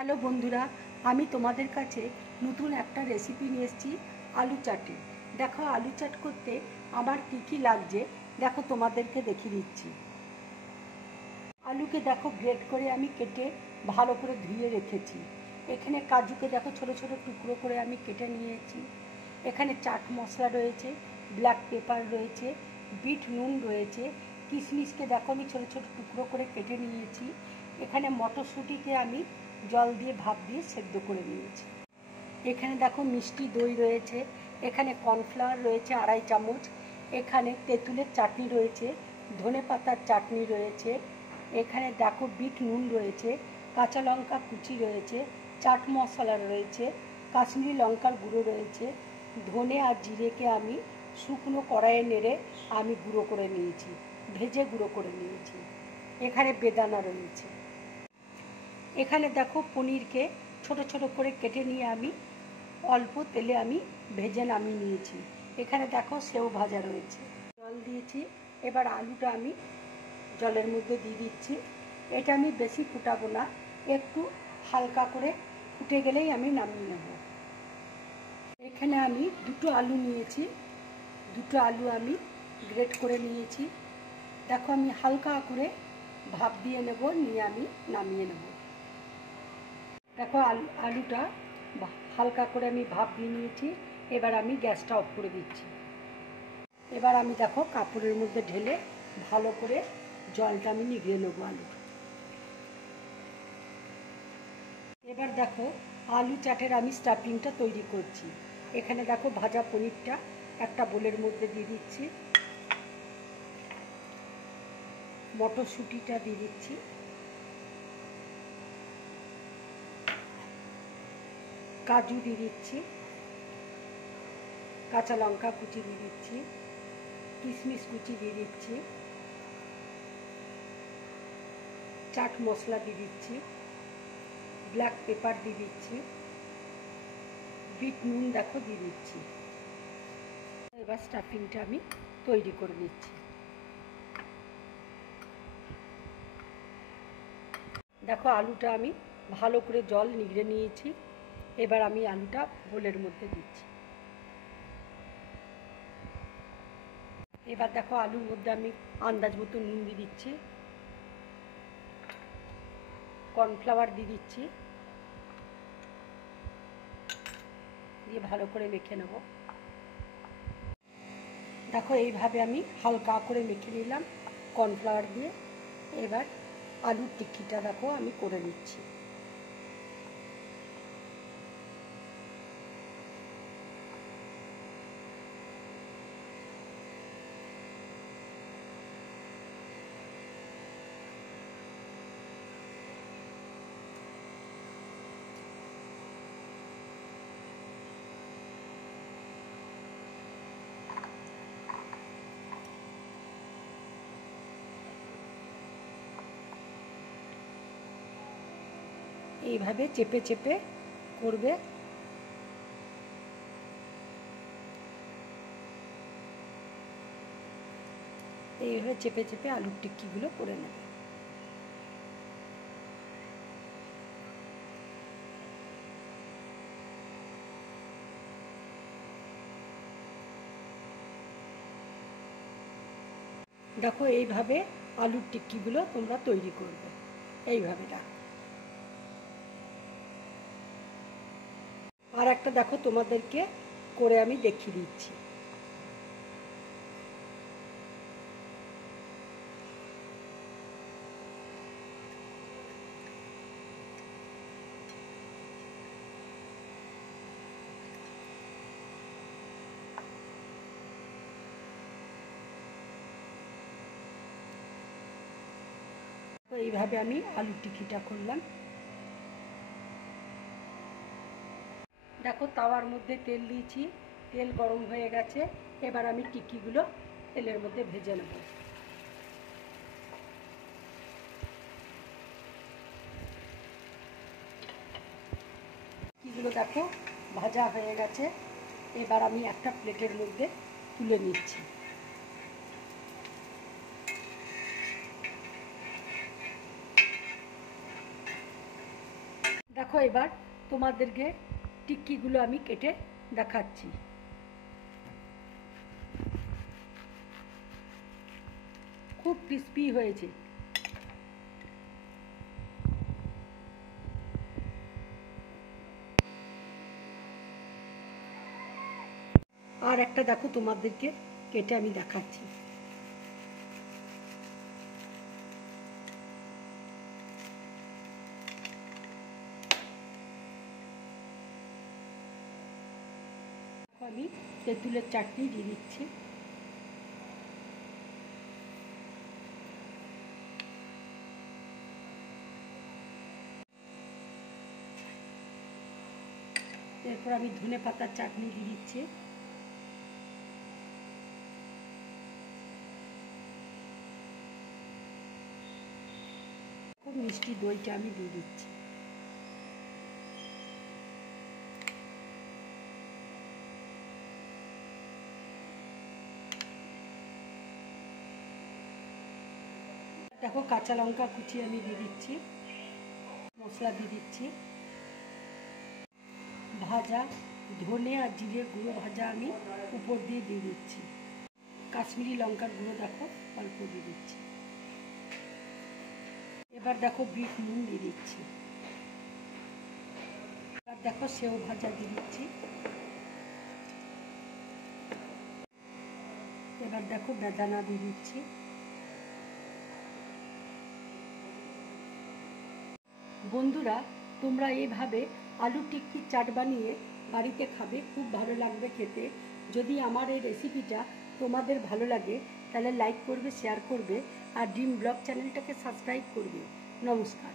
Hello বন্ধুরা, আমি তোমাদের কাছে নতুন একটা রেসিপি নিয়ে এসেছি আলু চাটে। দেখো আলু চাট করতে আমার কি লাগছে দেখো, তোমাদেরকে দেখিয়ে দিচ্ছি। আলুকে দেখো গ্রেট করে আমি কেটে ভালো করে ধুয়ে রেখেছি। এখানে কাজুকে দেখো ছোট ছোট টুকরো করে আমি কেটে নিয়েছি। এখানে চাট মশলা রয়েছে, ব্ল্যাক পেপার রয়েছে, বিট নুন রয়েছে, কিশমিশকে দেখো আমি ছোট ছোট টুকরো করে কেটে নিয়েছি। এখানে মটরশুঁটিকে আমি জল দিয়ে ভাপ দিয়ে সেদ্ধ করে নিয়েছি। এখানে দেখো মিষ্টি দই রয়েছে, এখানে কর্নফ্লাওয়ার রয়েছে 2.5 চামচ, এখানে তেঁতুলের চাটনি রয়েছে, ধনে পাতার চাটনি রয়েছে, এখানে দেখো বিট নুন রয়েছে, কাঁচা লঙ্কা কুচি রয়েছে, চাট মশলা রয়েছে, কাশ্মীরি লঙ্কার গুঁড়ো রয়েছে, ধনে আর জিরেকে আমি শুকনো কড়াইয়ে নেড়ে আমি গুঁড়ো করে নিয়েছি, ভেজে গুঁড়ো করে নিয়েছি। এখানে বেদানা রয়েছে। এখানে দেখো পনিরকে ছোট ছোট করে কেটে নিয়ে আমি অল্প তেলে আমি ভেজে নামিয়ে নিয়েছি। এখানে দেখো সেও ভাজা রয়েছে। জল দিয়েছি, এবার আলুটা আমি জলের মধ্যে দিয়ে দিচ্ছি। এটা আমি বেশি ফুটাবো না, একটু হালকা করে ফুটে গেলেই আমি নামিয়ে নেব। এখানে আমি দুটো আলু নিয়েছি, দুটো আলু আমি গ্রেট করে নিয়েছি। দেখো আমি হালকা করে ভাপ দিয়ে নেব, নিয়ে আমি নামিয়ে নেব। দেখো আলুটা হালকা করে আমি ভাপ দিয়ে নিয়েছি। এবার আমি গ্যাসটা অফ করে দিচ্ছি। এবার আমি দেখো কাপড়ের মধ্যে ঢেলে ভালো করে জলটা আমি নিভিয়ে নেবো আলুটা। এবার দেখো আলু চাটের আমি স্টাফিংটা তৈরি করছি। এখানে দেখো ভাজা পনিরটা একটা বোলের মধ্যে দিয়ে দিচ্ছি, মটরশুঁটিটা দিয়ে দিচ্ছি, কাজু দিয়ে দিচ্ছি, কাঁচা লঙ্কা কুচি দিয়ে দিচ্ছি, কিশমিশ কুচি দিয়ে দিচ্ছি, চাট মশলা দিয়ে দিচ্ছি, ব্ল্যাক পেপার দিয়ে দিচ্ছি, বিট নুন দেখো দিয়ে দিচ্ছি। এবার স্টাফিংটা আমি তৈরি করে নিচ্ছি। দেখো আলুটা আমি ভালো করে জল নিগড়ে নিয়েছি। এবার আমি আলুটা বোলের মধ্যে দিচ্ছি। এবার দেখো আলুর মধ্যে আমি আন্দাজ মতো নুন দিয়ে দিচ্ছি, কর্নফ্লাওয়ার দিয়ে দিচ্ছি, দিয়ে ভালো করে মেখে নেব। দেখো এইভাবে আমি হালকা করে মেখে নিলাম কর্নফ্লাওয়ার দিয়ে। এবার আলুর টিক্কিটা দেখো আমি করে নিচ্ছি। এইভাবে চেপে চেপে করবে। এইভাবে চেপে চেপে আলুর টিক্কিগুলো করে নেবে। দেখো এইভাবে আলুর টিক্কিগুলো তোমরা তৈরি করবে, এইভাবে দেখো। আর একটা দেখো তোমাদেরকে করে আমি দেখিয়ে দিচ্ছি। তো এইভাবে আমি আলুর টিক্কিটা করলাম। দেখো তাওয়ার মধ্যে তেল দিয়েছি, তেল গরম হয়ে গেছে। এবার আমি টিক্কিগুলো তেলের মধ্যে ভেজে নেব। টিক্কিগুলো দেখো ভাজা হয়ে গেছে। এবার আমি একটা প্লেটের মধ্যে তুলে নিচ্ছি। দেখো এবার তোমাদেরকে টিক্কিগুলো আমি কেটে দেখাচ্ছি। খুব ক্রিস্পি হয়েছে। আর একটা দেখো তোমাদেরকে কেটে আমি দেখাচ্ছি। আমি তেঁতুলের চাটনি দিয়ে দিচ্ছি। এরপর আমি ধনে পাতার চাটনি দিয়ে দিচ্ছি। খুব মিষ্টি দইটা আমি দিয়ে দিচ্ছি। দেখো কাঁচা লঙ্কা কুচি আমি দিয়ে দিচ্ছি, মশলা দিয়ে দিচ্ছি, ভাজা ধনে আর জিরে গুঁড়ো ভাজা আমি উপর দিয়ে দিচ্ছি, কাশ্মীরি লঙ্কার গুঁড়ো দেখো অল্প দিয়ে দিচ্ছি। এবার দেখো বিট নুন দিয়ে দিচ্ছি। এবার দেখো সেও ভাজা দিয়ে দিচ্ছি। এবার দেখো বেদানা দিয়ে দিচ্ছি। বন্ধুরা, তোমরা এইভাবে আলু টিক্কির চাট বানিয়ে বাড়িতে খাবে, খুব ভালো লাগবে খেতে। যদি আমার এই রেসিপিটা তোমাদের ভালো লাগে তাহলে লাইক করবে, শেয়ার করবে আর ড্রিম ব্লগ চ্যানেলটাকে সাবস্ক্রাইব করবে। নমস্কার।